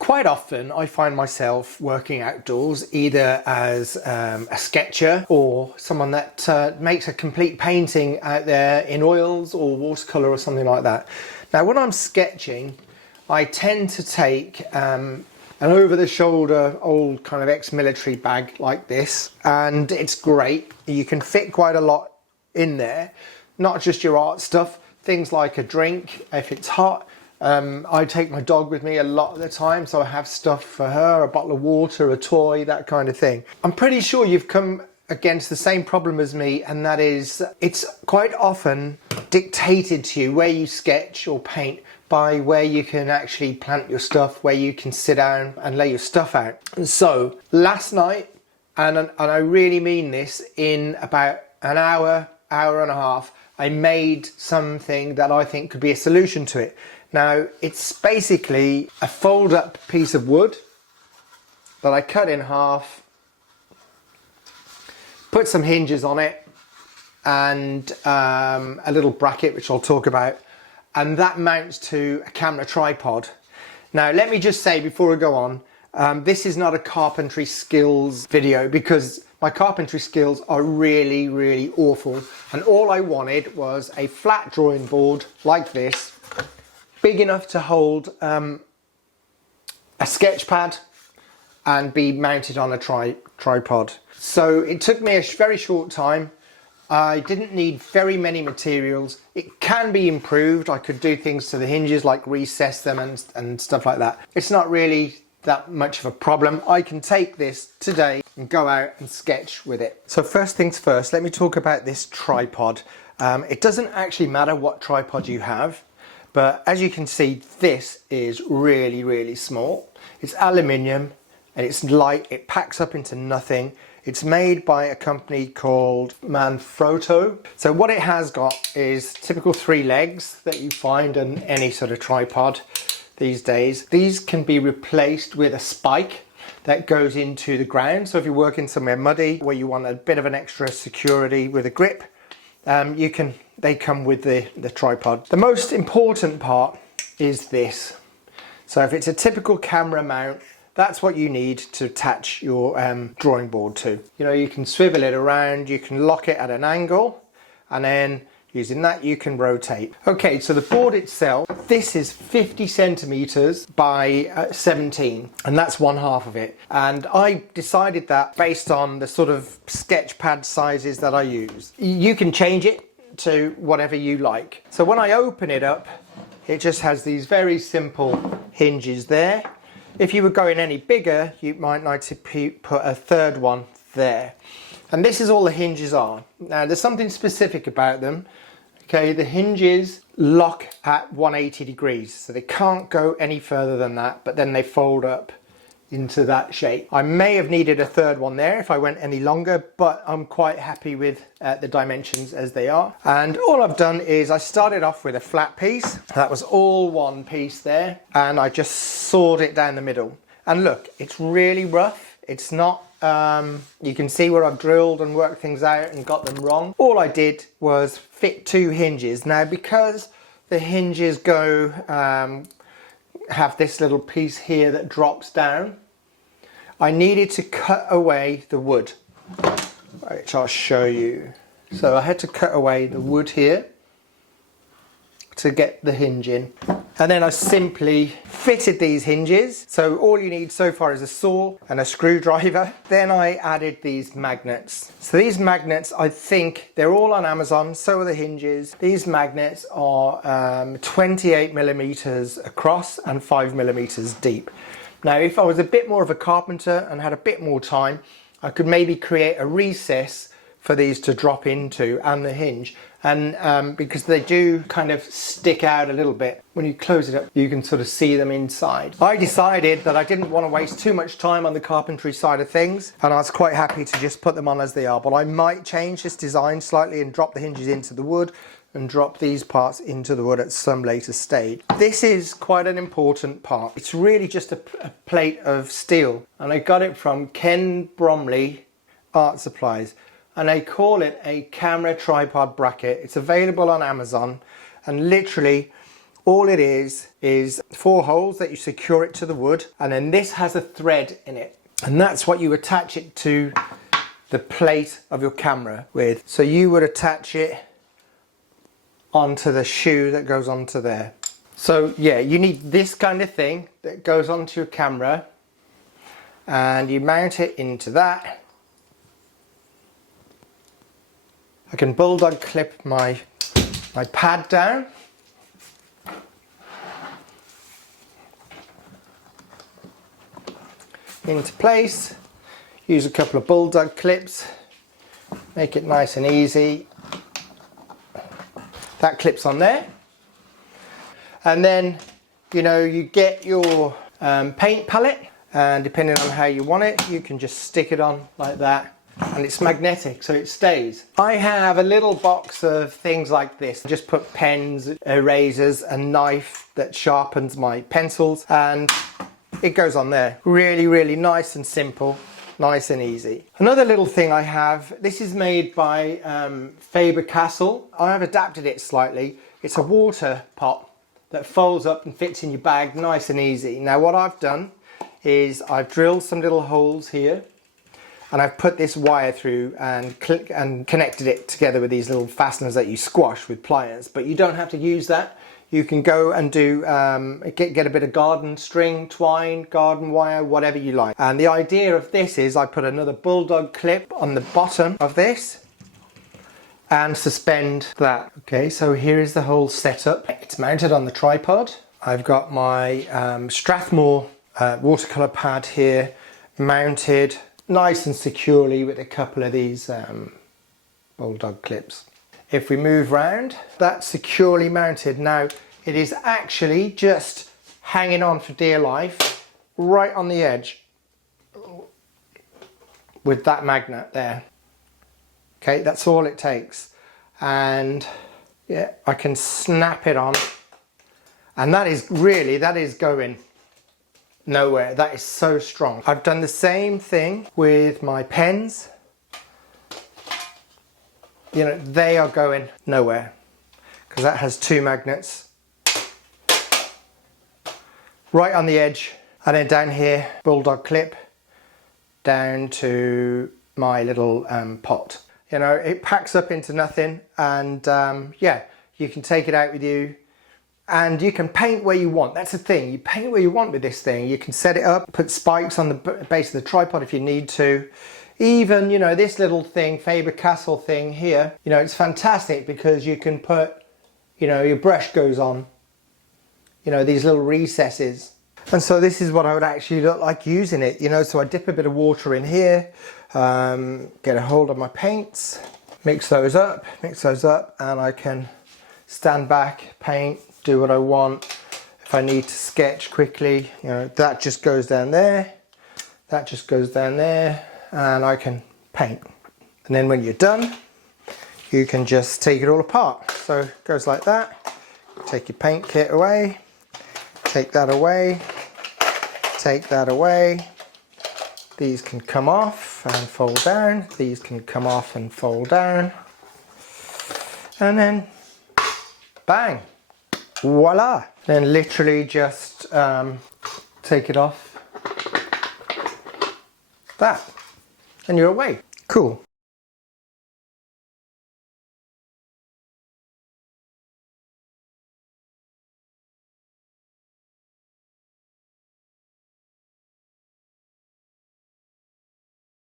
Quite often I find myself working outdoors either as a sketcher or someone that makes a complete painting out there in oils or watercolour or something like that. Now when I'm sketching, I tend to take an over-the-shoulder old kind of ex-military bag like this, and it's great. You can fit quite a lot in there, not just your art stuff, things like a drink if it's hot. I take my dog with me a lot of the time, so I have stuff for her, a bottle of water, a toy, that kind of thing. I'm pretty sure you've come against the same problem as me, and that is it's quite often dictated to you where you sketch or paint by where you can actually plant your stuff, where you can sit down and lay your stuff out. And so last night, and I really mean this, in about an hour and a half, I made something that I think could be a solution to it. Now, it's basically a fold-up piece of wood that I cut in half, put some hinges on it, and a little bracket, which I'll talk about, and that mounts to a camera tripod. Now, let me just say before I go on, this is not a carpentry skills video, because my carpentry skills are really, really awful, and all I wanted was a flat drawing board like this, big enough to hold a sketch pad and be mounted on a tripod. So it took me a very short time. I didn't need very many materials. It can be improved. I could do things to the hinges like recess them and stuff like that. It's not really that much of a problem. I can take this today and go out and sketch with it. So first things first, let me talk about this tripod. It doesn't actually matter what tripod you have, but as you can see, this is really, really small. It's aluminium and it's light. It packs up into nothing. It's made by a company called Manfrotto. So what it has got is typical 3 legs that you find on any sort of tripod these days. These can be replaced with a spike that goes into the ground. So if you're working somewhere muddy where you want a bit of an extra security with a grip, they come with the tripod. The most important part is this. So if it's a typical camera mount, that's what you need to attach your drawing board to. You know, you can swivel it around, you can lock it at an angle, and then using that you can rotate. Okay, so the board itself, this is 50 centimeters by 17, and that's 1/2 of it. And I decided that based on the sort of sketch pad sizes that I use. You can change it to whatever you like. So when I open it up, it just has these very simple hinges there. If you were going any bigger, you might need to put a 3rd one there. And this is all the hinges are. Now there's something specific about them. Okay, the hinges lock at 180 degrees, so they can't go any further than that, but then they fold up into that shape. I may have needed a 3rd one there if I went any longer, but I'm quite happy with the dimensions as they are. And all I've done is I started off with a flat piece. That was all one piece there, and I just sawed it down the middle. And look, it's really rough. It's not, you can see where I've drilled and worked things out and got them wrong. All I did was fit 2 hinges. Now because the hinges go, have this little piece here that drops down, I needed to cut away the wood, which I'll show you. So I had to cut away the wood here to get the hinge in, and then I simply fitted these hinges. So all you need so far is a saw and a screwdriver. Then I added these magnets. So these magnets, I think they're all on Amazon, so are the hinges. These magnets are 28 millimeters across and 5 millimeters deep. Now if I was a bit more of a carpenter and had a bit more time, I could maybe create a recess for these to drop into and the hinge, and because they do kind of stick out a little bit. When you close it up, you can sort of see them inside. I decided that I didn't want to waste too much time on the carpentry side of things, and I was quite happy to just put them on as they are, but I might change this design slightly and drop the hinges into the wood and drop these parts into the wood at some later stage. This is quite an important part. It's really just a plate of steel, and I got it from Ken Bromley Art Supplies, and they call it a camera tripod bracket. It's available on Amazon, and literally All it is 4 holes that you secure it to the wood, and then this has a thread in it, and that's what you attach it to the plate of your camera with. So you would attach it onto the shoe that goes onto there. So yeah, you need this kind of thing that goes onto your camera, and you mount it into that. I can bulldog clip my pad down. Into place. Use a couple of bulldog clips, make it nice and easy. That clips on there. And then, you know, you get your paint palette, and depending on how you want it, you can just stick it on like that, and it's magnetic, so it stays. I have a little box of things like this. I just put pens, erasers, a knife that sharpens my pencils, and it goes on there. Really, really nice and simple. Nice and easy. Another little thing I have, this is made by Faber Castell. I have adapted it slightly. It's a water pot that folds up and fits in your bag, nice and easy. Now what I've done is I've drilled some little holes here, and I've put this wire through and connected it together with these little fasteners that you squash with pliers, but you don't have to use that. You can go and do get a bit of garden string, twine, garden wire, whatever you like. And the idea of this is I put another bulldog clip on the bottom of this and suspend that. Okay, so here is the whole setup. It's mounted on the tripod. I've got my Strathmore watercolour pad here mounted nice and securely with a couple of these bulldog clips. If we move round, that's securely mounted. Now, it is actually just hanging on for dear life right on the edge with that magnet there. Okay, that's all it takes. And yeah, I can snap it on. And that is going nowhere. That is so strong. I've done the same thing with my pens. You know, they are going nowhere because that has 2 magnets right on the edge, and then down here, bulldog clip down to my little pot. You know, it packs up into nothing, and yeah, you can take it out with you, and you can paint where you want. That's the thing, you paint where you want with this thing. You can set it up, put spikes on the base of the tripod if you need to. Even, you know, this little thing, Faber Castell thing here, you know, it's fantastic because you can put, you know, your brush goes on, you know, these little recesses. And so this is what I would actually look like using it, you know. So I dip a bit of water in here, get a hold of my paints, mix those up, and I can stand back, paint, do what I want. If I need to sketch quickly, you know, that just goes down there, that just goes down there, and I can paint. And then when you're done, you can just take it all apart. So it goes like that. Take your paint kit away, take that away, take that away. These can come off and fold down. These can come off and fold down. And then bang, voila. Then literally just take it off, that, and you're away. Cool.